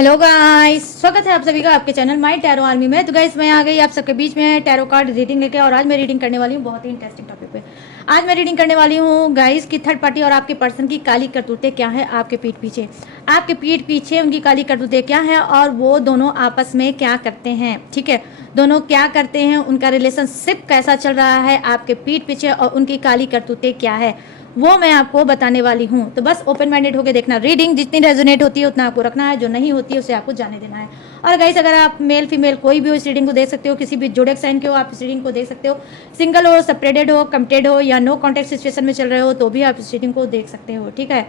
Hello guys, स्वागत है आप सभी का आपके चैनल माय टैरो आर्मी में। तो गाइस, मैं आ गई आप सबके बीच में टैरो कार्ड रीडिंग लेके। और आज मैं रीडिंग करने वाली हूँ बहुत ही इंटरेस्टिंग टॉपिक पे। आज मैं रीडिंग करने वाली हूँ गाइस की थर्ड पार्टी और आपके पर्सन की काली करतूतें क्या है आपके पीठ पीछे। आपके पीठ पीछे उनकी काली करतूतें क्या है और वो दोनों आपस में क्या करते हैं। ठीक है, दोनों क्या करते हैं, उनका रिलेशनशिप कैसा चल रहा है आपके पीठ पीछे और उनकी काली करतूतें क्या है वो मैं आपको बताने वाली हूँ। तो बस ओपन माइंडेड होकर देखना। रीडिंग जितनी रेजोनेट होती है उतना आपको रखना है, जो नहीं होती है उसे आपको जाने देना है। और गाइस, अगर आप मेल फीमेल कोई भी हो इस रीडिंग को देख सकते हो, किसी भी जोड़क साइन के हो आप इस रीडिंग को देख सकते हो। सिंगल हो, सेपरेटेड हो, कमिटेड हो या नो कॉन्टेक्ट सिचुएशन में चल रहे हो तो भी आप इस रीडिंग को देख सकते हो। ठीक है,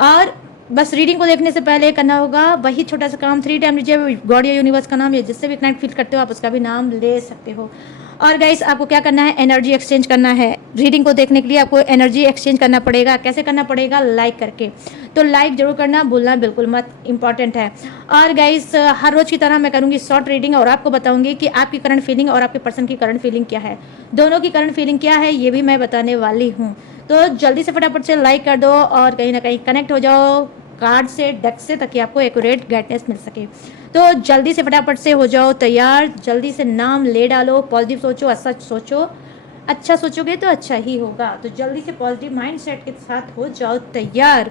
और बस रीडिंग को देखने से पहले करना होगा वही छोटा सा काम। 3 टाइम लीजिए गॉड या यूनिवर्स का नाम, या जिससे भी कनेक्ट फील करते हो आप उसका भी नाम ले सकते हो। और गाइस, आपको क्या करना है, एनर्जी एक्सचेंज करना है। रीडिंग को देखने के लिए आपको एनर्जी एक्सचेंज करना पड़ेगा। कैसे करना पड़ेगा? लाइक करके। तो लाइक जरूर करना, भूलना बिल्कुल मत, इंपॉर्टेंट है। और गाइस, हर रोज की तरह मैं करूंगी शॉर्ट रीडिंग और आपको बताऊंगी कि आपकी करंट फीलिंग और आपके पर्सन की करंट फीलिंग क्या है। दोनों की करंट फीलिंग क्या है ये भी मैं बताने वाली हूँ। तो जल्दी से फटाफट से लाइक कर दो और कहीं ना कहीं कनेक्ट हो जाओ कार्ड से, डेक से, ताकि आपको एक्यूरेट गाइडेंस मिल सके। तो जल्दी से फटाफट से हो जाओ तैयार। जल्दी से नाम ले डालो, पॉजिटिव सोचो, अच्छा सोचो। अच्छा सोचोगे तो अच्छा ही होगा। तो जल्दी से पॉजिटिव माइंड सेट के साथ हो जाओ तैयार।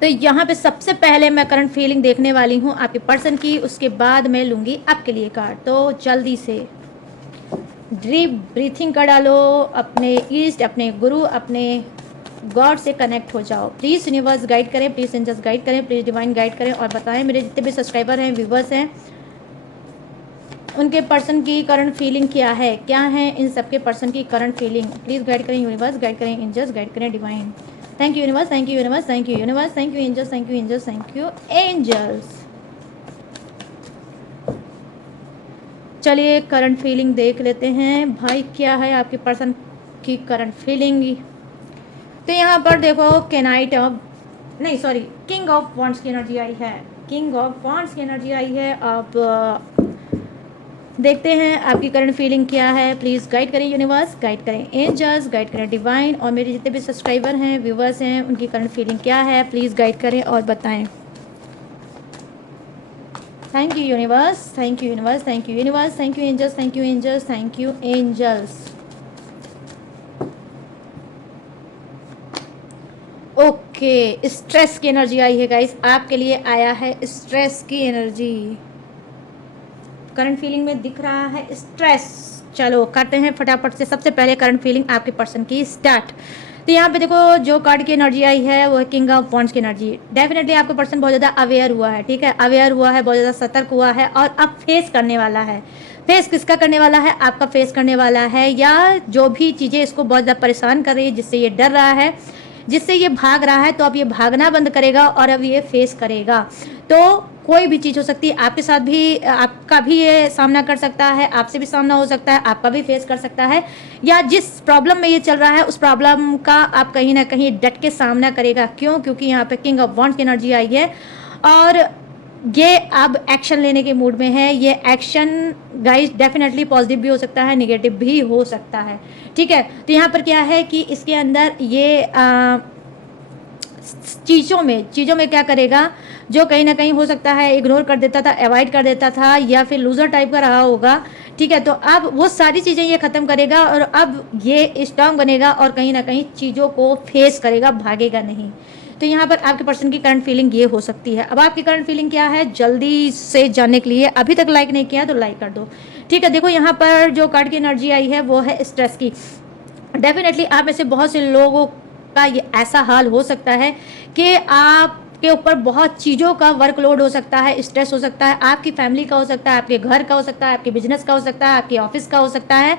तो यहाँ पे सबसे पहले मैं करंट फीलिंग देखने वाली हूँ आपके पर्सन की, उसके बाद मैं लूँगी आपके लिए कार्ड। तो जल्दी से डीप ब्रीथिंग कर डालो, अपने ईस्ट, अपने गुरु, अपने गॉड से कनेक्ट हो जाओ। प्लीज़ यूनिवर्स गाइड करें, प्लीज़ एंजल्स गाइड करें, प्लीज़ डिवाइन गाइड करें और बताएं मेरे जितने भी सब्सक्राइबर हैं, व्यूवर्स हैं, उनके पर्सन की करंट फीलिंग क्या है, क्या है इन सबके पर्सन की करंट फीलिंग। प्लीज़ गाइड करें यूनिवर्स, गाइड करें एंजल्स, गाइड करें divine. Thank you universe, thank you universe, thank you universe, thank you angels, thank you angels, thank you angels. चलिए करंट फीलिंग देख लेते हैं भाई, क्या है आपके पर्सन की करंट फीलिंग। तो यहाँ पर देखो केनाइट ऑफ, नहीं सॉरी, किंग ऑफ वॉन्ड्स की एनर्जी आई है। किंग ऑफ वॉन्ड्स की एनर्जी आई है। अब देखते हैं आपकी करंट फीलिंग क्या है। प्लीज़ गाइड करें यूनिवर्स, गाइड करें एंजल्स, गाइड करें डिवाइन और मेरे जितने भी सब्सक्राइबर हैं, व्यूवर्स हैं, उनकी करंट फीलिंग क्या है प्लीज़ गाइड करें और बताएं। Thank you universe, thank you universe, thank you universe, thank you angels, thank you angels, thank you angels. Okay, stress की एनर्जी आई है गाइस, आपके लिए आया है स्ट्रेस की एनर्जी। करंट फीलिंग में दिख रहा है स्ट्रेस। चलो करते हैं फटाफट से सबसे पहले करंट फीलिंग आपके पर्सन की स्टार्ट। तो यहाँ पे देखो जो कार्ड की एनर्जी आई है वो है किंग ऑफ वॉन्ड्स की एनर्जी। डेफिनेटली आपका पर्सन बहुत ज़्यादा अवेयर हुआ है। ठीक है, अवेयर हुआ है, बहुत ज़्यादा सतर्क हुआ है और अब फेस करने वाला है। फेस किसका करने वाला है? आपका फेस करने वाला है, या जो भी चीज़ें इसको बहुत ज़्यादा परेशान कर रही है, जिससे ये डर रहा है, जिससे ये भाग रहा है, तो अब ये भागना बंद करेगा और अब ये फेस करेगा। तो कोई भी चीज़ हो सकती है, आपके साथ भी, आपका भी ये सामना कर सकता है, आपसे भी सामना हो सकता है, आपका भी फेस कर सकता है, या जिस प्रॉब्लम में ये चल रहा है उस प्रॉब्लम का आप कहीं ना कहीं डट के सामना करेगा। क्यों? क्योंकि यहाँ पे किंग ऑफ वॉन्ड्स की एनर्जी आई है और ये अब एक्शन लेने के मूड में है। ये एक्शन गाइस डेफिनेटली पॉजिटिव भी हो सकता है, निगेटिव भी हो सकता है। ठीक है, तो यहाँ पर क्या है कि इसके अंदर ये चीज़ों में क्या करेगा, जो कहीं ना कहीं हो सकता है इग्नोर कर देता था, अवॉइड कर देता था, या फिर लूजर टाइप का रहा होगा। ठीक है, तो अब वो सारी चीज़ें ये ख़त्म करेगा और अब ये स्ट्रांग बनेगा और कहीं ना कहीं चीज़ों को फेस करेगा, भागेगा नहीं। तो यहाँ पर आपके पर्सन की करंट फीलिंग ये हो सकती है। अब आपकी करंट फीलिंग क्या है जल्दी से जानने के लिए, अभी तक लाइक नहीं किया तो लाइक कर दो। ठीक है, देखो यहाँ पर जो कार्ड की एनर्जी आई है वो है स्ट्रेस की। डेफिनेटली आप में से बहुत से लोगों का ये ऐसा हाल हो सकता है कि आपके ऊपर बहुत चीज़ों का वर्कलोड हो सकता है, स्ट्रेस हो सकता है, आपकी फैमिली का हो सकता है, आपके घर का हो सकता है, आपके बिजनेस का हो सकता है, आपके ऑफिस का हो सकता है,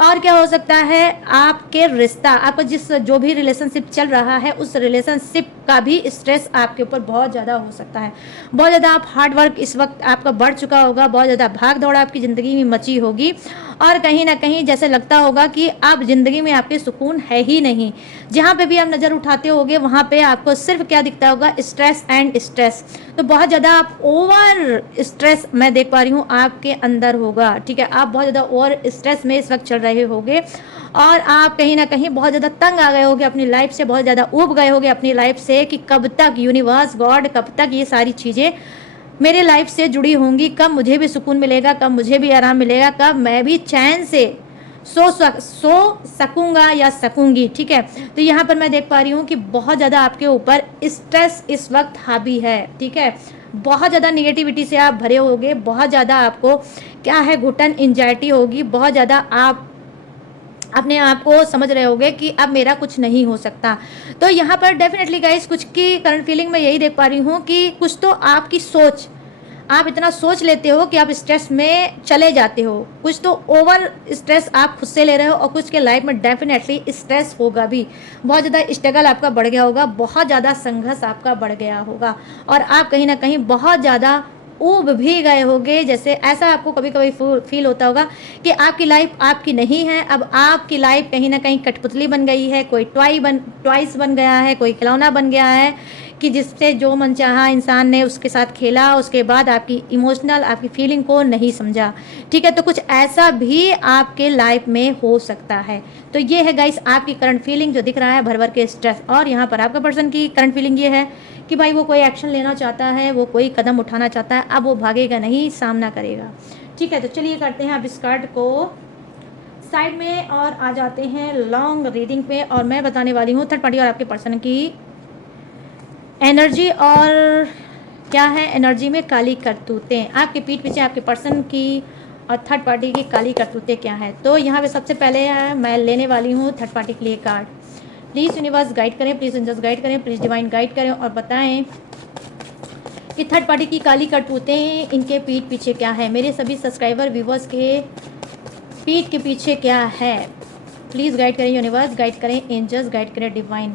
और क्या हो सकता है, आपके रिश्ता, आपका जिस जो भी रिलेशनशिप चल रहा है उस रिलेशनशिप का भी स्ट्रेस आपके ऊपर बहुत ज़्यादा हो सकता है। बहुत ज़्यादा आप हार्ड वर्क इस वक्त आपका बढ़ चुका होगा, बहुत ज़्यादा भाग दौड़ आपकी ज़िंदगी में मची होगी और कहीं ना कहीं जैसे लगता होगा कि अब ज़िंदगी में आपके सुकून है ही नहीं। जहाँ पे भी आप नज़र उठाते होगे वहाँ पे आपको सिर्फ क्या दिखता होगा, स्ट्रेस एंड स्ट्रेस। तो बहुत ज़्यादा आप ओवर स्ट्रेस मैं देख पा रही हूँ आपके अंदर होगा, ठीक है। आप बहुत ज़्यादा ओवर स्ट्रेस में इस वक्त चल रहे होगे और आप कहीं ना कहीं बहुत ज़्यादा तंग आ गए होगे अपनी लाइफ से, बहुत ज़्यादा ऊब गए होगे अपनी लाइफ से कि कब तक यूनिवर्स, गॉड, कब तक ये सारी चीज़ें मेरे लाइफ से जुड़ी होंगी, कब मुझे भी सुकून मिलेगा, कब मुझे भी आराम मिलेगा, कब मैं भी चैन से सो सकूंगा या सकूंगी, ठीक है। तो यहाँ पर मैं देख पा रही हूँ कि बहुत ज़्यादा आपके ऊपर स्ट्रेस इस वक्त हावी है, ठीक है। बहुत ज़्यादा निगेटिविटी से आप भरे होगे, बहुत ज़्यादा आपको क्या है, घुटन, एंजाइटी होगी, बहुत ज़्यादा आप अपने आप को समझ रहे होगे कि अब मेरा कुछ नहीं हो सकता। तो यहाँ पर डेफिनेटली गाइस कुछ की करंट फीलिंग मैं यही देख पा रही हूँ कि कुछ तो आपकी सोच, आप इतना सोच लेते हो कि आप स्ट्रेस में चले जाते हो, कुछ तो ओवर स्ट्रेस आप खुद से ले रहे हो और कुछ के लाइफ में डेफिनेटली स्ट्रेस होगा भी, बहुत ज़्यादा स्ट्रगल आपका बढ़ गया होगा, बहुत ज़्यादा संघर्ष आपका बढ़ गया होगा और आप कहीं ना कहीं बहुत ज़्यादा ऊब भी गए होगे। जैसे ऐसा आपको कभी कभी फील होता होगा कि आपकी लाइफ आपकी नहीं है, अब आपकी लाइफ कहीं ना कहीं कठपुतली बन गई है, कोई टॉयस बन गया है, कोई खिलौना बन गया है कि जिससे जो मन चाहा इंसान ने उसके साथ खेला, उसके बाद आपकी इमोशनल, आपकी फीलिंग को नहीं समझा, ठीक है। तो कुछ ऐसा भी आपके लाइफ में हो सकता है। तो ये है गाइस आपकी करंट फीलिंग जो दिख रहा है, भर भर के स्ट्रेस। और यहाँ पर आपका पर्सन की करंट फीलिंग ये है कि भाई वो कोई एक्शन लेना चाहता है, वो कोई कदम उठाना चाहता है, अब वो भागेगा नहीं, सामना करेगा, ठीक है। तो चलिए करते हैं अब इस कार्ड को साइड में और आ जाते हैं लॉन्ग रीडिंग पे। और मैं बताने वाली हूँ थर्ड पार्टी और आपके पर्सन की एनर्जी। और क्या है एनर्जी में काली करतूतें, आपके पीठ पीछे आपके पर्सन की और थर्ड पार्टी की काली करतूतें क्या है। तो यहाँ पे सबसे पहले मैं लेने वाली हूँ थर्ड पार्टी के लिए कार्ड। प्लीज़ यूनिवर्स गाइड करें, प्लीज़ एंजल्स गाइड करें, प्लीज़ डिवाइन गाइड करें और बताएं कि थर्ड पार्टी की काली करतूतें इनके पीठ पीछे क्या है, मेरे सभी सब्सक्राइबर व्यूवर्स के पीठ के पीछे क्या है। प्लीज़ गाइड करें यूनिवर्स, गाइड करें एंजल्स, गाइड करें डिवाइन।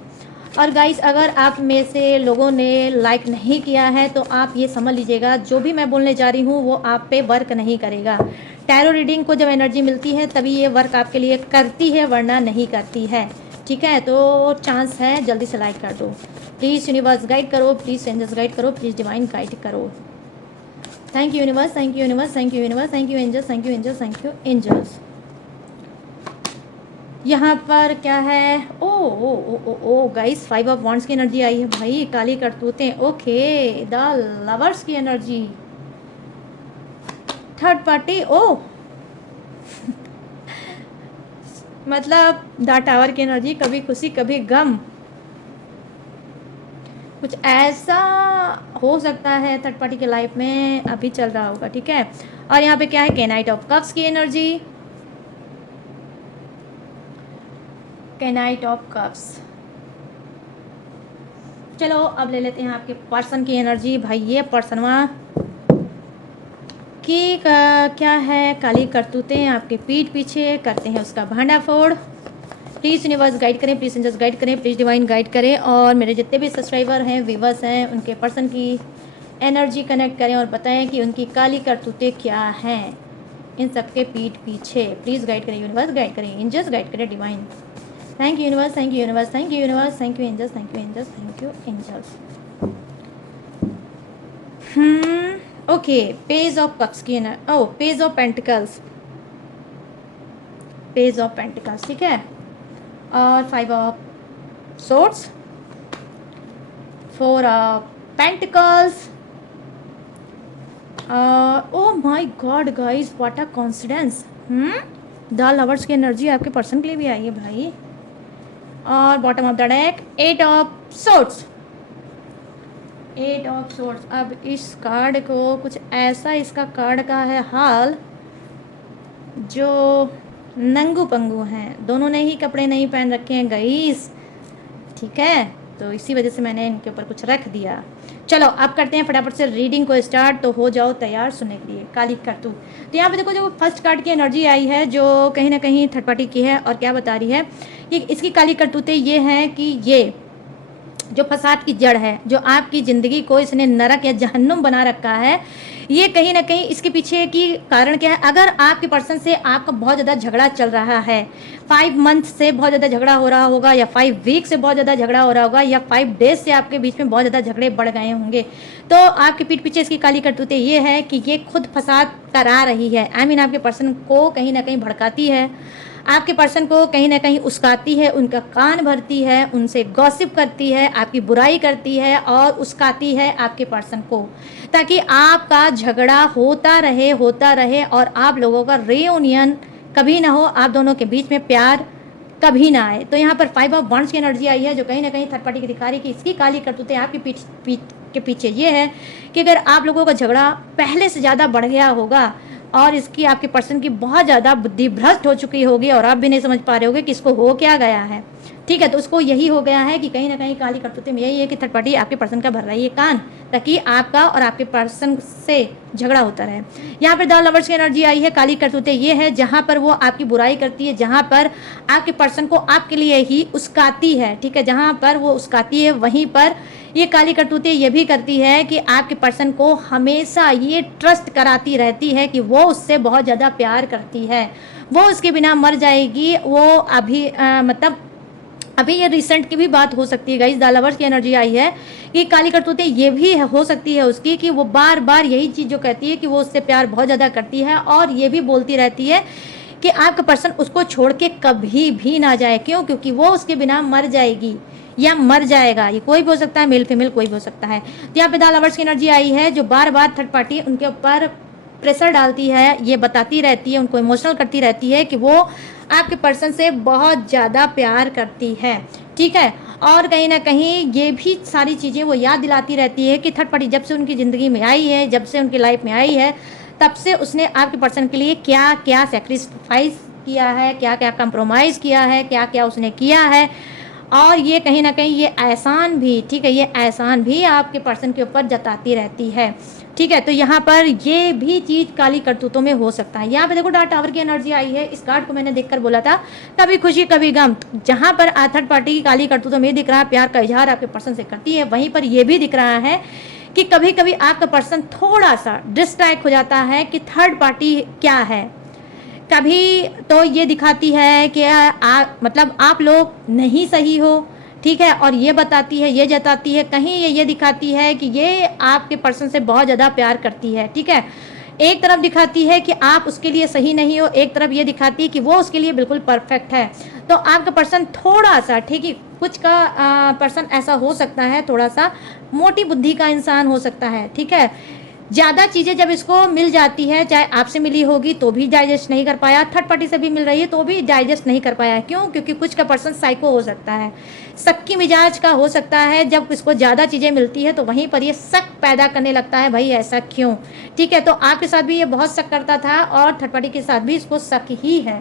और गाइस अगर आप में से लोगों ने लाइक नहीं किया है तो आप ये समझ लीजिएगा जो भी मैं बोलने जा रही हूँ वो आप पे वर्क नहीं करेगा। टैरो रीडिंग को जब एनर्जी मिलती है तभी ये वर्क आपके लिए करती है, वरना नहीं करती है, ठीक है। तो चांस है, जल्दी से लाइक कर दो। प्लीज़ यूनिवर्स गाइड करो, प्लीज़ एंजल्स गाइड करो, प्लीज़ डिवाइन गाइड करो। Thank you universe, thank you universe, thank you universe, thank you angels, thank you angels, thank you angels. यहाँ पर क्या है, ओ ओ ओ ओ ओ गाइस 5 ऑफ वॉन्ड्स की एनर्जी आई है भाई, काली करतूतें, ओके। द लवर्स की एनर्जी, थर्ड पार्टी, ओ मतलब द टावर की एनर्जी, कभी खुशी कभी गम, कुछ ऐसा हो सकता है थर्ड पार्टी के लाइफ में अभी चल रहा होगा, ठीक है। और यहाँ पे क्या है, नाइट ऑफ कप्स की एनर्जी, नाइट ऑफ कप्स। चलो अब ले लेते हैं आपके पर्सन की एनर्जी। भाई ये पर्सनवा की क्या है, काली करतूतें आपके पीठ पीछे करते हैं उसका भांडाफोड़। प्लीज़ यूनिवर्स गाइड करें, प्लीज़ एंजल्स गाइड करें, प्लीज़ डिवाइन गाइड करें और मेरे जितने भी सब्सक्राइबर हैं, व्यूवर्स हैं, उनके पर्सन की एनर्जी कनेक्ट करें और बताएं कि उनकी काली करतूतें क्या हैं इन सबके पीठ पीछे। प्लीज़ गाइड करें यूनिवर्स, गाइड करें एंजल्स, गाइड करें divine. Thank you universe, thank you universe, thank you universe, thank you angels, thank you angels, thank you angels. Okay, page of cups की ओ page of pentacles, page of pentacles, ठीक है। और 5 of swords, 4 of pentacles. Oh my god guys, what a coincidence. The lovers की energy आपके person के लिए भी आई है भाई। और bottom of the deck 8 of swords, 8 of swords. अब इस कार्ड को कुछ ऐसा, इसका कार्ड का है हाल, जो नंगू पंगू हैं, दोनों ने ही कपड़े नहीं पहन रखे हैं गाइस, ठीक है। तो इसी वजह से मैंने इनके ऊपर कुछ रख दिया। चलो अब करते हैं फटाफट से रीडिंग को स्टार्ट, तो हो जाओ तैयार सुनने के लिए काली करतूत। तो यहाँ पे देखो जो फर्स्ट कार्ड की एनर्जी आई है जो कहीं ना कहीं थर्ड पार्टी की है और क्या बता रही है कि इसकी काली करतूतें ये हैं कि ये जो फसाद की जड़ है, जो आपकी ज़िंदगी को इसने नरक या जहन्नुम बना रखा है, ये कहीं न कहीं इसके पीछे की कारण क्या है? अगर आपके पर्सन से आपका बहुत ज़्यादा झगड़ा चल रहा है, 5 मंथ से बहुत ज़्यादा झगड़ा हो रहा होगा, या 5 वीक से बहुत ज़्यादा झगड़ा हो रहा होगा, या 5 डेज़ से आपके बीच में बहुत ज़्यादा झगड़े बढ़ गए होंगे, तो आपकी पीठ पीछे इसकी काली करतूतें ये है कि ये खुद फसाद करा रही है। आई मीन आपके पर्सन को कहीं न कहीं भड़काती है, आपके पर्सन को कहीं न कहीं उस्काती है, उनका कान भरती है, उनसे गॉसिप करती है, आपकी बुराई करती है और उस्काती है आपके पर्सन को, ताकि आपका झगड़ा होता रहे और आप लोगों का रियूनियन कभी ना हो, आप दोनों के बीच में प्यार कभी ना आए। तो यहाँ पर 5 ऑफ वंड्स की एनर्जी आई है, जो कहीं ना कहीं थर्ड पार्टी की दिखा रही है कि इसकी काली करतूतें आपकी पीठ के पीछे ये है कि अगर आप लोगों का झगड़ा पहले से ज़्यादा बढ़ गया होगा और इसकी आपके पर्सन की बहुत ज़्यादा बुद्धि भ्रष्ट हो चुकी होगी और आप भी नहीं समझ पा रहे होगे कि इसको हो क्या गया है, ठीक है, तो उसको यही हो गया है कि कहीं ना कहीं काली करतूतें में यही है कि थर्ड पार्टी आपके पर्सन का भर रही है कान, ताकि आपका और आपके पर्सन से झगड़ा होता रहे। यहाँ पर द लवर्स की एनर्जी आई है, काली करतूतें ये है जहाँ पर वो आपकी बुराई करती है, जहाँ पर आपके पर्सन को आपके लिए ही उस्काती है, ठीक है, जहाँ पर वो उस्काती है वहीं पर ये काली करतूतें ये भी करती है कि आपके पर्सन को हमेशा ये ट्रस्ट कराती रहती है कि वो उससे बहुत ज़्यादा प्यार करती है, वो उसके बिना मर जाएगी। वो अभी मतलब अभी ये रिसेंट की भी बात हो सकती है गाइस, द लवर्स की एनर्जी आई है कि काली करतूतें ये भी हो सकती है उसकी कि वो बार बार यही चीज़ जो कहती है कि वो उससे प्यार बहुत ज़्यादा करती है और ये भी बोलती रहती है कि आपका पर्सन उसको छोड़ के कभी भी ना जाए। क्यों? क्योंकि वो उसके बिना मर जाएगी या मर जाएगा। ये कोई भी हो सकता है, मेल फीमेल कोई भी हो सकता है। तो यहाँ पे द लवर्स की एनर्जी आई है, जो बार बार थर्ड पार्टी उनके ऊपर प्रेशर डालती है, ये बताती रहती है, उनको इमोशनल करती रहती है कि वो आपके पर्सन से बहुत ज़्यादा प्यार करती है, ठीक है, और कहीं ना कहीं ये भी सारी चीज़ें वो याद दिलाती रहती है कि थर्ड पार्टी जब से उनकी ज़िंदगी में आई है, जब से उनकी लाइफ में आई है, तब से उसने आपके पर्सन के लिए क्या क्या सेक्रीफाइस किया है, क्या क्या कंप्रोमाइज़ किया है, क्या क्या उसने किया है, और ये कहीं ना कहीं ये एहसान भी, ठीक है, ये एहसान भी आपके पर्सन के ऊपर जताती रहती है, ठीक है। तो यहाँ पर ये भी चीज़ काली करतूतों में हो सकता है। यहाँ पे देखो डार्क टावर की एनर्जी आई है, इस कार्ड को मैंने देखकर बोला था कभी खुशी कभी गम। जहाँ पर थर्ड पार्टी की काली करतूतों में दिख रहा है प्यार का इजहार आपके पर्सन से करती है, वहीं पर यह भी दिख रहा है कि कभी कभी आपका पर्सन थोड़ा सा डिस्ट्रैक्ट हो जाता है कि थर्ड पार्टी क्या है। कभी तो ये दिखाती है कि मतलब आप लोग नहीं सही हो, ठीक है, और ये बताती है, ये जताती है, कहीं ये दिखाती है कि ये आपके पर्सन से बहुत ज़्यादा प्यार करती है, ठीक है। एक तरफ दिखाती है कि आप उसके लिए सही नहीं हो, एक तरफ ये दिखाती है कि वो उसके लिए बिल्कुल परफेक्ट है। तो आपका पर्सन थोड़ा सा, ठीक है, कुछ का पर्सन ऐसा हो सकता है, थोड़ा सा मोटी बुद्धि का इंसान हो सकता है, ठीक है। ज़्यादा चीज़ें जब इसको मिल जाती है, चाहे आपसे मिली होगी तो भी डाइजेस्ट नहीं कर पाया, थर्ड पार्टी से भी मिल रही है तो भी डाइजेस्ट नहीं कर पाया। क्यों? क्योंकि कुछ का पर्सन साइको हो सकता है, शक मिजाज का हो सकता है। जब इसको ज़्यादा चीज़ें मिलती है तो वहीं पर ये शक पैदा करने लगता है, भाई ऐसा क्यों, ठीक है। तो आपके साथ भी ये बहुत शक करता था और थर्ड पार्टी के साथ भी इसको शक ही है।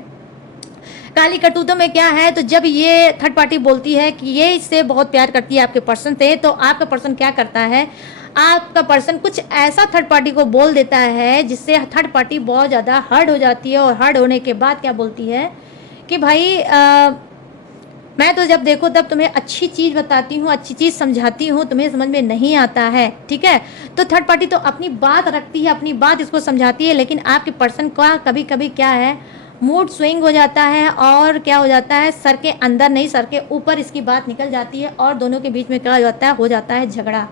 काली करतूतों में क्या है, तो जब ये थर्ड पार्टी बोलती है कि ये इससे बहुत प्यार करती है आपके पर्सन से, तो आपका पर्सन क्या करता है, आपका पर्सन कुछ ऐसा थर्ड पार्टी को बोल देता है जिससे थर्ड पार्टी बहुत ज़्यादा हर्ट हो जाती है। और हर्ट होने के बाद क्या बोलती है कि भाई मैं तो जब देखो तब तुम्हें अच्छी चीज़ बताती हूँ, अच्छी चीज़ समझाती हूँ, तुम्हें समझ में नहीं आता है, ठीक है। तो थर्ड पार्टी तो अपनी बात रखती है, अपनी बात इसको समझाती है, लेकिन आपके पर्सन का कभी कभी क्या है, मूड स्विंग हो जाता है और क्या हो जाता है, सर के अंदर नहीं सर के ऊपर इसकी बात निकल जाती है और दोनों के बीच में क्या हो जाता है झगड़ा,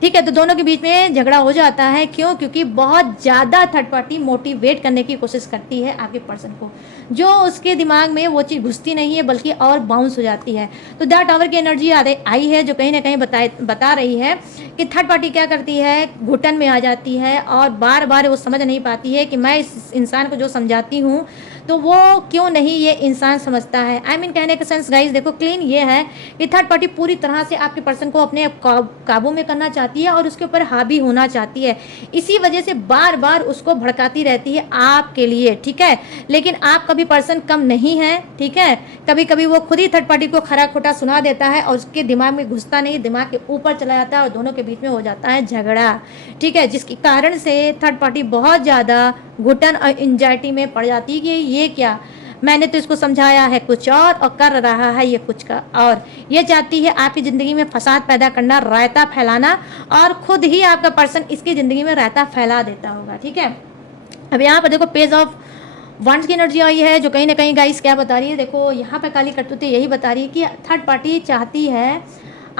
ठीक है। तो दोनों के बीच में झगड़ा हो जाता है। क्यों? क्योंकि बहुत ज़्यादा थर्ड पार्टी मोटिवेट करने की कोशिश करती है आपके पर्सन को, जो उसके दिमाग में वो चीज़ घुसती नहीं है बल्कि और बाउंस हो जाती है। तो द टावर की एनर्जी आई है, जो कहीं ना कहीं बता रही है कि थर्ड पार्टी क्या करती है, घुटन में आ जाती है और बार बार वो समझ नहीं पाती है कि मैं इस इंसान को जो समझाती हूँ तो वो क्यों नहीं ये इंसान समझता है। आई मीन कहने का सेंस गाइस देखो क्लीन ये है कि थर्ड पार्टी पूरी तरह से आपके पर्सन को अपने काबू में करना चाहती है और उसके ऊपर हावी होना चाहती है। इसी वजह से बार बार उसको भड़काती रहती है आपके लिए, ठीक है। लेकिन आपका भी पर्सन कम नहीं है, ठीक है। कभी कभी वो खुद ही थर्ड पार्टी को खरा खोटा सुना देता है और उसके दिमाग में घुसता नहीं, दिमाग के ऊपर चला जाता है और दोनों के बीच में हो जाता है झगड़ा, ठीक है। जिसके कारण से थर्ड पार्टी बहुत ज़्यादा घुटन और एंजाइटी में पड़ जाती है कि ये क्या, मैंने तो इसको समझाया है कुछ और कर रहा है ये कुछ का और। ये चाहती है आपकी ज़िंदगी में फसाद पैदा करना, रायता फैलाना, और खुद ही आपका पर्सन इसकी ज़िंदगी में रायता फैला देता होगा, ठीक है। अब यहाँ पर देखो पेज ऑफ वंस की एनर्जी आई है, जो कहीं ना कहीं गाइस क्या बता रही है, देखो यहाँ पे काली करतूतें यही बता रही है कि थर्ड पार्टी चाहती है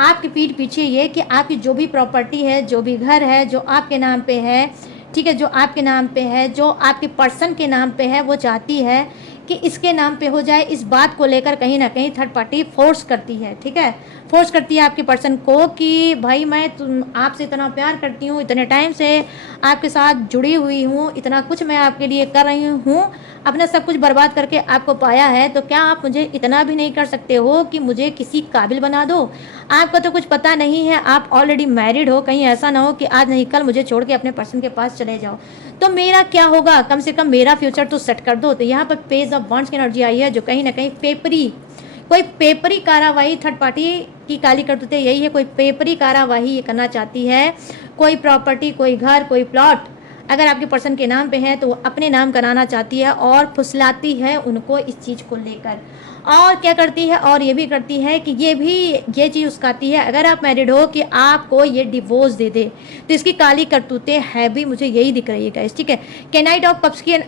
आपकी पीठ पीछे ये कि आपकी जो भी प्रॉपर्टी है, जो भी घर है, जो आपके नाम पे है, ठीक है, जो आपके नाम पे है, जो आपके पर्सन के नाम पे है, वो चाहती है कि इसके नाम पे हो जाए। इस बात को लेकर कहीं ना कहीं थर्ड पार्टी फोर्स करती है, ठीक है, फोर्स करती है आपके पर्सन को कि भाई मैं तुम आपसे इतना प्यार करती हूँ, इतने टाइम से आपके साथ जुड़ी हुई हूँ, इतना कुछ मैं आपके लिए कर रही हूँ, अपना सब कुछ बर्बाद करके आपको पाया है, तो क्या आप मुझे इतना भी नहीं कर सकते हो कि मुझे किसी काबिल बना दो। आपको तो कुछ पता नहीं है, आप ऑलरेडी मैरिड हो, कहीं ऐसा ना हो कि आज नहीं कल मुझे छोड़ के अपने पर्सन के पास चले जाओ, तो मेरा क्या होगा, कम से कम मेरा फ्यूचर तो सेट कर दो। तो यहाँ पर पेज ऑफ वंस की एनर्जी आई है, जो कहीं ना कहीं कोई पेपरी कार्रवाई, थर्ड पार्टी की काली करतूतें यही है, कोई पेपरी कार्रवाई ये करना चाहती है। कोई प्रॉपर्टी, कोई घर, कोई प्लॉट अगर आपके पर्सन के नाम पे है तो वो अपने नाम कराना चाहती है और फुसलाती है उनको इस चीज़ को लेकर। और क्या करती है, और ये भी करती है कि ये चीज़ उसकाती है अगर आप मैरिड हो कि आपको ये डिवोर्स दे दे। तो इसकी काली करतूतें है भी, मुझे यही दिख रही है गाइस, ठीक है। केनाइट ऑफ कप्स की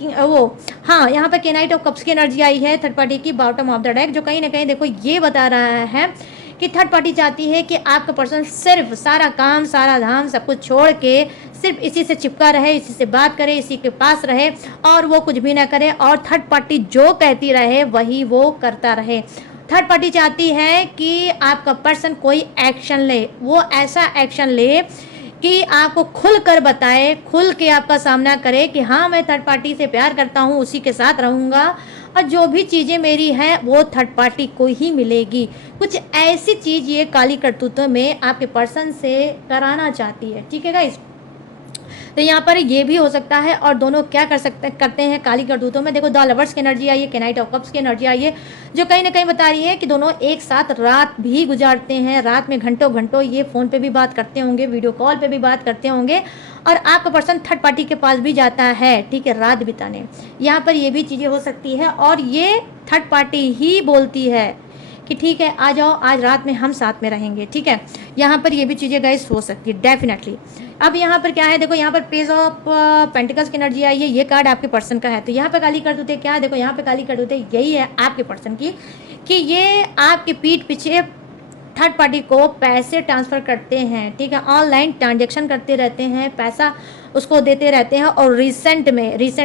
वो, हाँ, यहाँ पर केनाइट ऑफ कप्स की एनर्जी आई है थर्ड पार्टी की, बॉटम ऑफ द डेक, जो कहीं ना कहीं देखो ये बता रहा है कि थर्ड पार्टी चाहती है कि आपका पर्सन सिर्फ सारा काम, सारा धाम, सब कुछ छोड़ के सिर्फ इसी से चिपका रहे, इसी से बात करे, इसी के पास रहे और वो कुछ भी ना करे, और थर्ड पार्टी जो कहती रहे वही वो करता रहे। थर्ड पार्टी चाहती है कि आपका पर्सन कोई एक्शन ले, वो ऐसा एक्शन ले कि आपको खुल कर बताए, खुल के आपका सामना करे कि हाँ मैं थर्ड पार्टी से प्यार करता हूँ, उसी के साथ रहूँगा और जो भी चीज़ें मेरी हैं वो थर्ड पार्टी को ही मिलेगी। कुछ ऐसी चीज़ ये काली करतूतों में आपके पर्सन से कराना चाहती है, ठीक है गाइस। तो यहाँ पर ये भी हो सकता है, और दोनों क्या करते हैं काली करतूतों में, देखो द लवर्स की एनर्जी आई है, केनाइट ऑफ कप्स की एनर्जी आई है, जो कहीं ना कहीं बता रही है कि दोनों एक साथ रात भी गुजारते हैं, रात में घंटों घंटों ये फ़ोन पे भी बात करते होंगे, वीडियो कॉल पे भी बात करते होंगे, और आपका पर्सन थर्ड पार्टी के पास भी जाता है, ठीक है, रात बिताने। यहाँ पर ये भी चीज़ें हो सकती है, और ये थर्ड पार्टी ही बोलती है कि ठीक है आ जाओ, आज रात में हम साथ में रहेंगे, ठीक है। यहाँ पर ये भी चीज़ें गाइस हो सकती है डेफिनेटली। अब यहाँ पर क्या है, देखो यहाँ पर पेज ऑफ पेंटिकल्स की एनर्जी आई है, ये कार्ड आपके पर्सन का है। तो यहाँ पे काली करतूतें क्या है, देखो यहाँ पे काली करतूतें यही है आपके पर्सन की कि ये आपके पीठ पीछे थर्ड पार्टी को पैसे ट्रांसफ़र करते हैं, ठीक है, ऑनलाइन ट्रांजेक्शन करते रहते हैं, पैसा उसको देते रहते हैं, और रिसेंट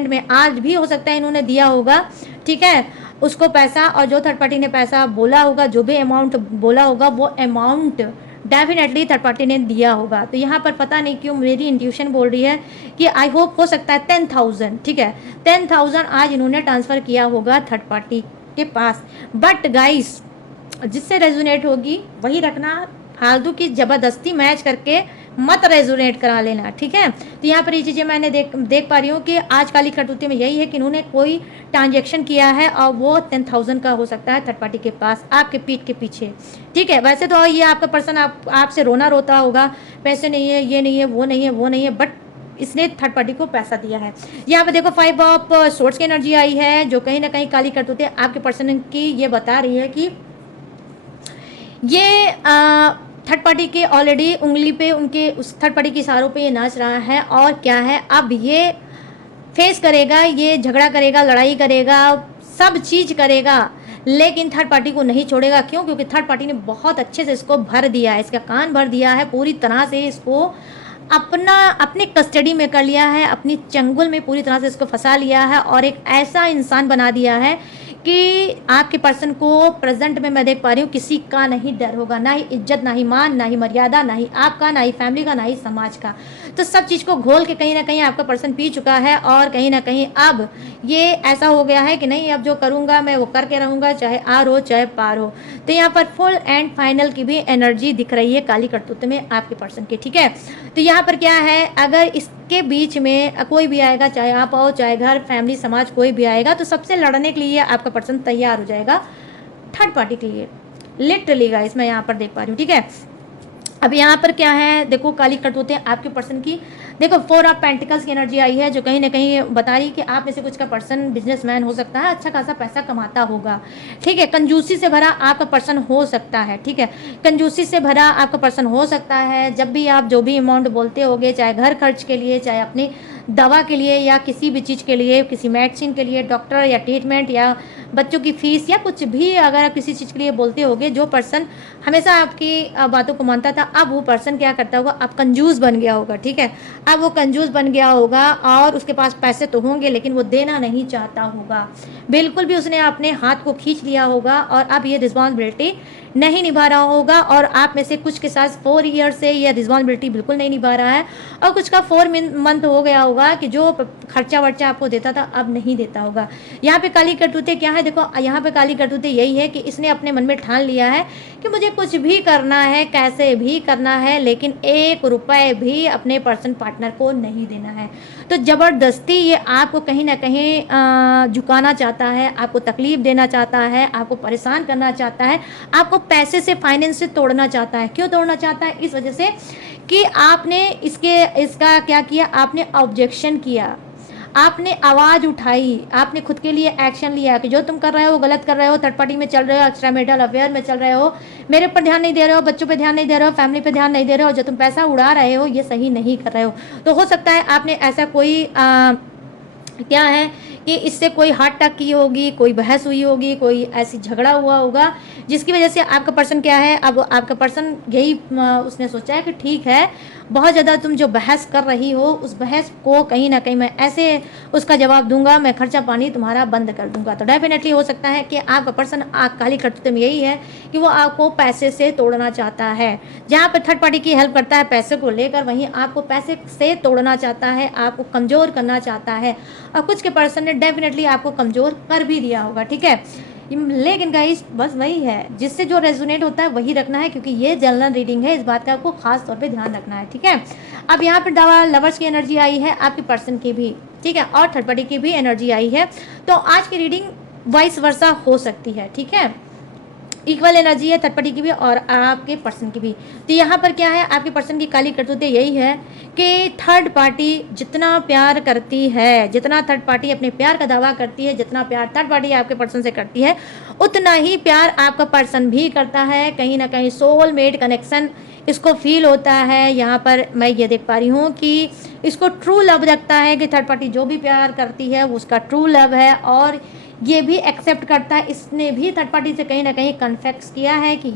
में आज भी हो सकता है इन्होंने दिया होगा, ठीक है, उसको पैसा, और जो थर्ड पार्टी ने पैसा बोला होगा, जो भी अमाउंट बोला होगा वो अमाउंट डेफिनेटली थर्ड पार्टी ने दिया होगा। तो यहाँ पर पता नहीं क्यों मेरी इंट्यूशन बोल रही है कि आई होप हो सकता है 10,000, ठीक है, 10,000 आज इन्होंने ट्रांसफ़र किया होगा थर्ड पार्टी के पास। बट गाइस जिससे रेजोनेट होगी वही रखना, फालतू की ज़बरदस्ती मैच करके मत रेजोनेट करा लेना, ठीक है। तो यहाँ पर ये चीज़ें मैंने देख पा रही हूँ कि आज काली करतूती में यही है कि इन्होंने कोई ट्रांजेक्शन किया है और वो 10,000 का हो सकता है थर्ड पार्टी के पास आपके पीठ के पीछे, ठीक है। वैसे तो ये आपका पर्सन आपसे रोना रोता होगा, पैसे नहीं है, ये नहीं है, वो नहीं है, वो नहीं है, बट इसने थर्ड पार्टी को पैसा दिया है। यहाँ पे देखो 5 ऑफ सोर्ड्स की एनर्जी आई है, जो कहीं ना कहीं काली करतूतें आपके पर्सन की ये बता रही है कि ये थर्ड पार्टी के ऑलरेडी उंगली पे, उनके उस थर्ड पार्टी के इशारों पे ये नाच रहा है, और क्या है अब ये फेस करेगा, ये झगड़ा करेगा, लड़ाई करेगा, सब चीज़ करेगा, लेकिन थर्ड पार्टी को नहीं छोड़ेगा। क्यों? क्योंकि थर्ड पार्टी ने बहुत अच्छे से इसको भर दिया है, इसका कान भर दिया है, पूरी तरह से इसको अपने कस्टडी में कर लिया है, अपनी चंगुल में पूरी तरह से इसको फंसा लिया है, और एक ऐसा इंसान बना दिया है कि आपके पर्सन को प्रेजेंट में मैं देख पा रही हूँ किसी का नहीं डर होगा, ना ही इज्जत, ना ही मान, ना ही मर्यादा, ना ही आपका, ना ही फैमिली का, ना ही समाज का। तो सब चीज़ को घोल के कहीं ना कहीं आपका पर्सन पी चुका है, और कहीं ना कहीं अब ये ऐसा हो गया है कि नहीं, अब जो करूँगा मैं वो करके रहूँगा, चाहे आर हो चाहे पार हो। तो यहाँ पर फुल एंड फाइनल की भी एनर्जी दिख रही है काली करतूत में आपके पर्सन की, ठीक है। तो यहाँ पर क्या है, अगर इसके बीच में कोई भी आएगा, चाहे आप आओ, चाहे घर, फैमिली, समाज, कोई भी आएगा, तो सबसे लड़ने के लिए आपका पर्सन तैयार हो जाएगा थर्ड पार्टी के लिए, लिटरली गाइस मैं यहाँ पर देख पा रही हूँ, ठीक है। अब यहाँ पर क्या है, देखो काली करतूतें आपके पर्सन की। देखो 4 ऑफ पेंटिकल्स की एनर्जी आई है, जो कहीं ना कहीं बता रही है कि आप में से कुछ का पर्सन बिजनेसमैन हो सकता है, अच्छा खासा पैसा कमाता होगा, ठीक है। कंजूसी से भरा आपका पर्सन हो सकता है, ठीक है। कंजूसी से भरा आपका पर्सन हो सकता है। जब भी आप जो भी अमाउंट बोलते होगे, चाहे घर खर्च के लिए, चाहे अपनी दवा के लिए, या किसी भी चीज़ के लिए, किसी मेडिसिन के लिए, डॉक्टर या ट्रीटमेंट या बच्चों की फीस या कुछ भी, अगर आप किसी चीज़ के लिए बोलते होगे, जो पर्सन हमेशा आपकी बातों को मानता था, अब वो पर्सन क्या करता होगा, अब कंजूस बन गया होगा, ठीक है। अब वो कंजूस बन गया होगा और उसके पास पैसे तो होंगे लेकिन वो देना नहीं चाहता होगा, बिल्कुल भी उसने अपने हाथ को खींच लिया होगा और अब ये रिस्पॉन्सिबिलिटी नहीं निभा रहा होगा। और आप में से कुछ के साथ 4 ईयर से ये रिस्पॉन्सिबिलिटी बिल्कुल नहीं निभा रहा है, और कुछ का 4 मंथ हो गया होगा कि जो खर्चा वर्चा आपको देता था अब नहीं देता होगा। यहाँ पे काली करतूतें क्या है, देखो यहाँ पे काली करतूतें यही है कि इसने अपने मन में ठान लिया है कि मुझे कुछ भी करना है, कैसे भी करना है, लेकिन 1 रुपए भी अपने पर्सन पार्टनर को नहीं देना है। तो ज़बरदस्ती ये आपको कहीं ना कहीं झुकाना चाहता है, आपको तकलीफ देना चाहता है, आपको परेशान करना चाहता है, आपको पैसे से, फाइनेंस से तोड़ना चाहता है। क्यों तोड़ना चाहता है? इस वजह से कि आपने इसका क्या किया, आपने ऑब्जेक्शन किया, आपने आवाज़ उठाई, आपने खुद के लिए एक्शन लिया कि जो तुम कर रहे हो गलत कर रहे हो, थर्ड पार्टी में चल रहे हो, एक्स्ट्रा मैरिटल अफेयर में चल रहे हो, मेरे पर ध्यान नहीं दे रहे हो, बच्चों पे ध्यान नहीं दे रहे हो, फैमिली पे ध्यान नहीं दे रहे हो, जो तुम पैसा उड़ा रहे हो ये सही नहीं कर रहे हो। तो हो सकता है आपने ऐसा कोई क्या है कि इससे कोई हार्ट अटैक की होगी, कोई बहस हुई होगी, कोई ऐसी झगड़ा हुआ होगा जिसकी वजह से आपका पर्सन क्या है, अब आपका पर्सन यही उसने सोचा है कि ठीक है, बहुत ज़्यादा तुम जो बहस कर रही हो उस बहस को कहीं ना कहीं मैं ऐसे उसका जवाब दूंगा, मैं खर्चा पानी तुम्हारा बंद कर दूंगा। तो डेफिनेटली हो सकता है कि आपका पर्सन काली करतूत में यही है कि वो आपको पैसे से तोड़ना चाहता है। जहाँ पर थर्ड पार्टी की हेल्प करता है पैसे को लेकर, वहीं आपको पैसे से तोड़ना चाहता है, आपको कमज़ोर करना चाहता है, और कुछ के पर्सन ने डेफिनेटली आपको कमज़ोर कर भी दिया होगा, ठीक है। लेकिन गाइस बस वही है, जिससे जो रेजोनेट होता है वही रखना है, क्योंकि ये जनरल रीडिंग है, इस बात का आपको खास तौर पे ध्यान रखना है, ठीक है। अब यहाँ पर लवर्स की एनर्जी आई है, आपके पर्सन की भी, ठीक है, और थर्ड पार्टी की भी एनर्जी आई है। तो आज की रीडिंग वाइस वर्सा हो सकती है, ठीक है। इक्वल एनर्जी है थर्ड पार्टी की भी और आपके पर्सन की भी। तो यहाँ पर क्या है, आपके पर्सन की काली करतूतें यही है कि थर्ड पार्टी जितना प्यार करती है, जितना थर्ड पार्टी अपने प्यार का दावा करती है, जितना प्यार थर्ड पार्टी आपके पर्सन से करती है, उतना ही प्यार आपका पर्सन भी करता है। कहीं ना कहीं सोलमेट कनेक्शन इसको फील होता है। यहाँ पर मैं ये देख पा रही हूँ कि इसको ट्रू लव लगता है कि थर्ड पार्टी जो भी प्यार करती है वो उसका ट्रू लव है, और ये भी एक्सेप्ट करता है। इसने भी थर्ड पार्टी से कहीं ना कहीं कन्फेक्स किया है कि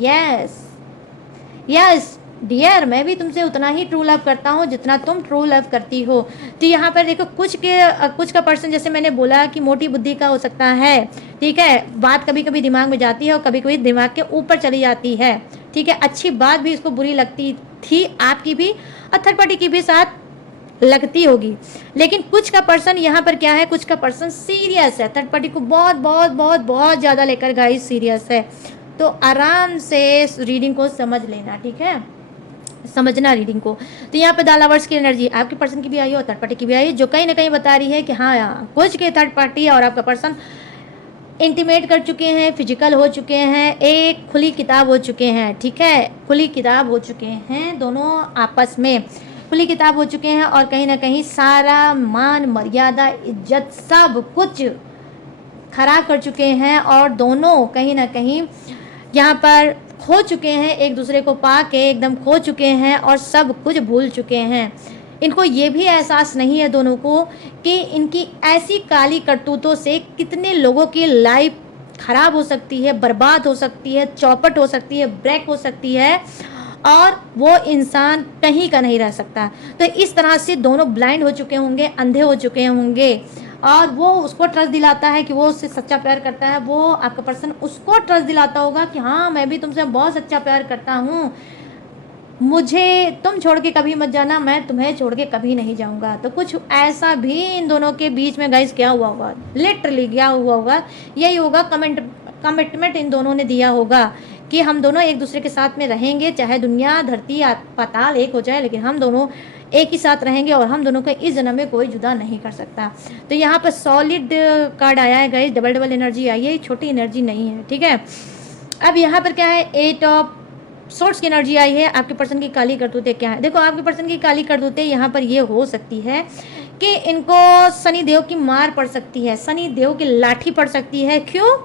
यस डियर, मैं भी तुमसे उतना ही ट्रू लव करता हूँ जितना तुम ट्रू लव करती हो। तो यहाँ पर देखो कुछ का पर्सन, जैसे मैंने बोला कि मोटी बुद्धि का हो सकता है, ठीक है, बात कभी कभी दिमाग में जाती है और कभी कभी दिमाग के ऊपर चली जाती है, ठीक है। अच्छी बात भी इसको बुरी लगती थी, आपकी भी और थर्ड पार्टी की भी साथ लगती होगी। लेकिन कुछ का पर्सन यहाँ पर क्या है, कुछ का पर्सन सीरियस है, थर्ड पार्टी को बहुत बहुत बहुत बहुत ज़्यादा लेकर गाइस सीरियस है। तो आराम से रीडिंग को समझ लेना, ठीक है, समझना रीडिंग को। तो यहाँ पे द लवर्स की एनर्जी आपके पर्सन की भी आई है और थर्ड पार्टी की भी आई है, जो कहीं ना कहीं बता रही है कि हाँ यार कुछ के थर्ड पार्टी और आपका पर्सन इंटीमेट कर चुके हैं, फिजिकल हो चुके हैं, एक खुली किताब हो चुके हैं, ठीक है, खुली किताब हो चुके हैं, दोनों आपस में खुली किताब हो चुके हैं, और कहीं ना कहीं सारा मान मर्यादा इज्जत सब कुछ खराब कर चुके हैं, और दोनों कहीं ना कहीं यहाँ पर खो चुके हैं, एक दूसरे को पा के एकदम खो चुके हैं और सब कुछ भूल चुके हैं। इनको ये भी एहसास नहीं है दोनों को कि इनकी ऐसी काली करतूतों से कितने लोगों की लाइफ खराब हो सकती है, बर्बाद हो सकती है, चौपट हो सकती है, ब्रेक हो सकती है, और वो इंसान कहीं का नहीं रह सकता। तो इस तरह से दोनों ब्लाइंड हो चुके होंगे, अंधे हो चुके होंगे, और वो उसको ट्रस्ट दिलाता है कि वो उससे सच्चा प्यार करता है, वो आपका पर्सन उसको ट्रस्ट दिलाता होगा कि हाँ मैं भी तुमसे बहुत सच्चा प्यार करता हूँ, मुझे तुम छोड़ के कभी मत जाना, मैं तुम्हें छोड़ के कभी नहीं जाऊंगा। तो कुछ ऐसा भी इन दोनों के बीच में गाइस क्या हुआ होगा, लिटरली क्या हुआ होगा, यही होगा, कमिटमेंट इन दोनों ने दिया होगा कि हम दोनों एक दूसरे के साथ में रहेंगे, चाहे दुनिया धरती पाताल एक हो जाए, लेकिन हम दोनों एक ही साथ रहेंगे और हम दोनों को इस जन्म में कोई जुदा नहीं कर सकता। तो यहाँ पर सॉलिड कार्ड आया है गाइस, डबल एनर्जी आई है, छोटी एनर्जी नहीं है, ठीक है। अब यहाँ पर क्या है, 8 ऑफ सोर्स की एनर्जी आई है, आपके पर्सन की काली करतूतें क्या है। देखो आपके पर्सन की काली करतूतें यहाँ पर ये हो सकती है कि इनको शनि देव की मार पड़ सकती है, शनि देव की लाठी पड़ सकती है। क्यों?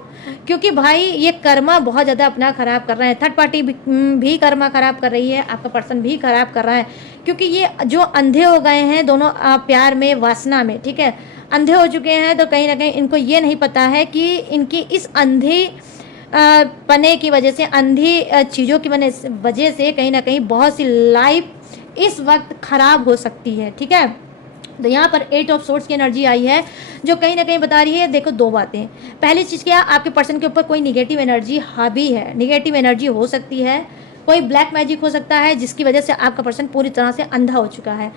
क्योंकि भाई ये कर्मा बहुत ज़्यादा अपना खराब कर रहे हैं, थर्ड पार्टी भी कर्मा खराब कर रही है, आपका पर्सन भी खराब कर रहा है, क्योंकि ये जो अंधे हो गए हैं दोनों प्यार में, वासना में, ठीक है, अंधे हो चुके हैं। तो कहीं ना कहीं इनको ये नहीं पता है कि इनकी इस अंधी पने की वजह से, अंधी चीज़ों की वजह से कहीं ना कहीं बहुत सी लाइफ इस वक्त खराब हो सकती है, ठीक है। तो यहाँ पर 8 ऑफ सोर्ट्स की एनर्जी आई है जो कहीं ना कहीं बता रही है, देखो दो बातें। पहली चीज़ क्या, आपके पर्सन के ऊपर कोई निगेटिव एनर्जी हावी है, निगेटिव एनर्जी हो सकती है, कोई ब्लैक मैजिक हो सकता है जिसकी वजह से आपका पर्सन पूरी तरह से अंधा हो चुका है।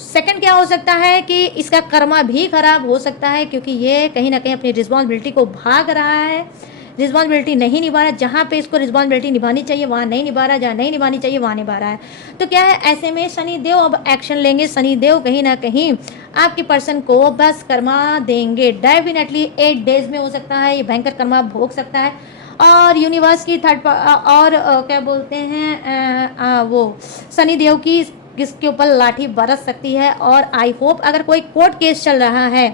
सेकंड क्या हो सकता है कि इसका कर्मा भी खराब हो सकता है, क्योंकि ये कहीं ना कहीं अपनी रिस्पॉन्सिबिलिटी को भाग रहा है, रिस्पॉन्सिबिलिटी नहीं निभा रहा, जहाँ पे इसको रिस्पॉन्सिबिलिटी निभानी चाहिए वहाँ नहीं निभा रहा, जहाँ नहीं निभानी चाहिए वहाँ निभा रहा है। तो क्या है, ऐसे में शनि देव अब एक्शन लेंगे, शनि देव कहीं ना कहीं आपके पर्सन को बस कर्मा देंगे। डेफिनेटली 8 डेज में हो सकता है ये भयंकर कर्मा भोग सकता है। और यूनिवर्स की क्या बोलते हैं वो शनि देव की किसके ऊपर लाठी बरस सकती है। और आई होप अगर कोई कोर्ट केस चल रहा है,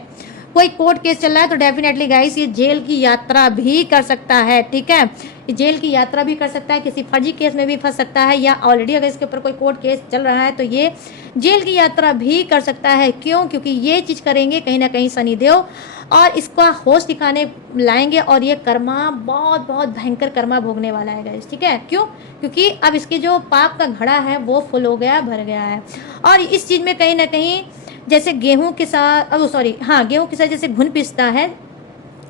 कोई कोर्ट केस चल रहा है, तो डेफिनेटली गाइस ये जेल की यात्रा भी कर सकता है, ठीक है, ये जेल की यात्रा भी कर सकता है, किसी फर्जी केस में भी फंस सकता है, या ऑलरेडी अगर इसके ऊपर कोई कोर्ट केस चल रहा है तो ये जेल की यात्रा भी कर सकता है। क्यों? क्योंकि ये चीज़ करेंगे कहीं ना कहीं शनि देव, और इसका होश दिखाने लाएंगे, और ये कर्मा बहुत बहुत भयंकर कर्मा भोगने वाला है गाइस, ठीक है। क्यों? क्योंकि अब इसके जो पाप का घड़ा है वो फुल हो गया, भर गया है। और इस चीज़ में कहीं ना कहीं जैसे गेहूं के साथ गेहूं के साथ जैसे घुन पिसता है,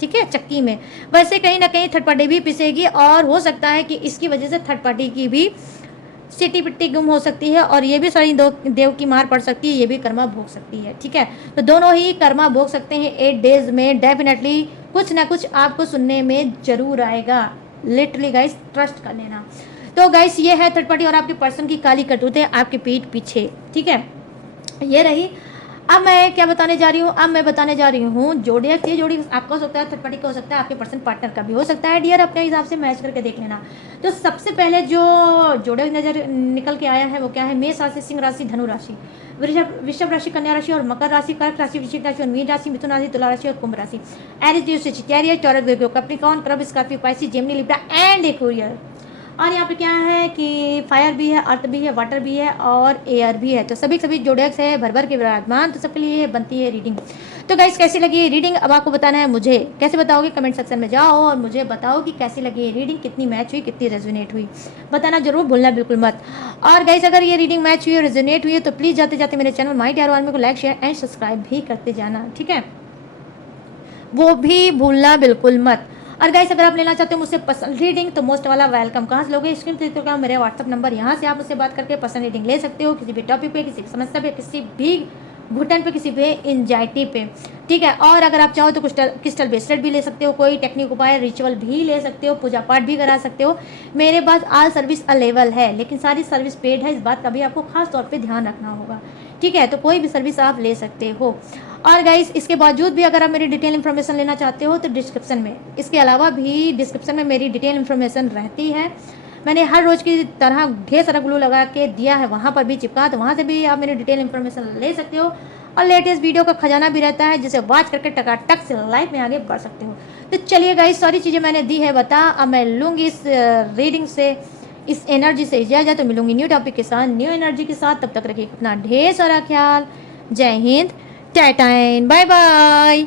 ठीक है, चक्की में, वैसे कहीं ना कहीं थर्ड पार्टी भी पिसेगी, और हो सकता है कि इसकी वजह से थर्ड पार्टी की भी सिटी पिट्टी गुम हो सकती है, और ये भी शनि देव की मार पड़ सकती है, ये भी कर्मा भोग सकती है, ठीक है। तो दोनों ही कर्मा भोग सकते हैं 8 डेज में। डेफिनेटली कुछ ना कुछ आपको सुनने में जरूर आएगा, लिटरली गाइस ट्रस्ट कर लेना। तो गाइस ये है थर्ड पार्टी और आपके पर्सन की काली करतूतें आपके पीठ पीछे, ठीक है, ये रही। अब मैं क्या बताने जा रही हूँ, अब मैं बताने जा रही हूँ जोड़ियक। ये जोड़ी आपका हो सकता है, थर्ड पार्टी का हो सकता है, आपके पर्सन पार्टनर का भी हो सकता है। डियर अपने हिसाब से मैच करके देख लेना। तो सबसे पहले जो जोड़ियक नजर निकल के आया है वो क्या है, मेष राशि, सिंह राशि, धनु राशि, वृषभ राशि, कन्या राशि और मकर राशि, कर्क राशि, वृश्चिक राशि और मीन राशि, मिथुन राशि, तुला राशि और कुंभ राशि, एरीज, कैरियर, Taurus, Virgo, Capricorn, crab, Scorpio, Pisces, Gemini, Libra and Aquarius. और यहाँ पे क्या है कि फायर भी है, अर्थ भी है, वाटर भी है और एयर भी है। तो सभी जोड़ियक्स है भर भर के विराजमान। तो सबके लिए बनती है रीडिंग। तो गाइस कैसी लगी ये रीडिंग अब आपको बताना है मुझे। कैसे बताओगे? कमेंट सेक्शन में जाओ और मुझे बताओ कि कैसी लगी ये रीडिंग, कितनी मैच हुई, कितनी रेजोनेट हुई, बताना जरूर भूलना बिल्कुल मत। और गाइस अगर ये रीडिंग मैच हुई और रेजोनेट हुई है तो प्लीज़ जाते जाते मेरे चैनल माय टैरो आर्मी को लाइक, शेयर एंड सब्सक्राइब भी करते जाना, ठीक है, वो भी भूलना बिल्कुल मत। और गाइस अगर आप लेना चाहते हो मुझसे पर्सनल रीडिंग तो मोस्ट वाला वेलकम। कहाँ से लोगे? स्क्रीन पे देखते हो मेरे व्हाट्सअप नंबर, यहाँ से आप मुझसे बात करके पर्सनल रीडिंग ले सकते हो, किसी भी टॉपिक पे, किसी समस्या पे, किसी भी घुटन पे, किसी भी एंजाइटी पे, ठीक है। और अगर आप चाहो तो क्रिस्टल ब्रेसलेट भी ले सकते हो, कोई टेक्निक उपाय रिचुअल भी ले सकते हो, पूजा पाठ भी करा सकते हो। मेरे पास ऑल सर्विस अवेलेबल है, लेकिन सारी सर्विस पेड है, इस बात का भी आपको खास तौर पे ध्यान रखना होगा, ठीक है। तो कोई भी सर्विस आप ले सकते हो। और गाइस इसके बावजूद भी अगर आप मेरी डिटेल इन्फॉर्मेशन लेना चाहते हो तो डिस्क्रिप्शन में, इसके अलावा भी डिस्क्रिप्शन में मेरी डिटेल इन्फॉर्मेशन रहती है। मैंने हर रोज़ की तरह ढेर सारा ग्लू लगा के दिया है, वहाँ पर भी चिपका, तो वहाँ से भी आप मेरी डिटेल इन्फॉर्मेशन ले सकते हो। और लेटेस्ट वीडियो का खजाना भी रहता है जिसे वॉच करके टकाटक से लाइफ में आगे बढ़ सकते हो। तो चलिए गाइस सारी चीज़ें मैंने दी है बता, अब मैं लूँगी इस रीडिंग से, इस एनर्जी से इजाज़त। तो मिलूंगी न्यू टॉपिक के साथ, न्यू एनर्जी के साथ। तब तक रखिए अपना ढेर सारा ख्याल। जय हिंद, टाटा, बाय बाय।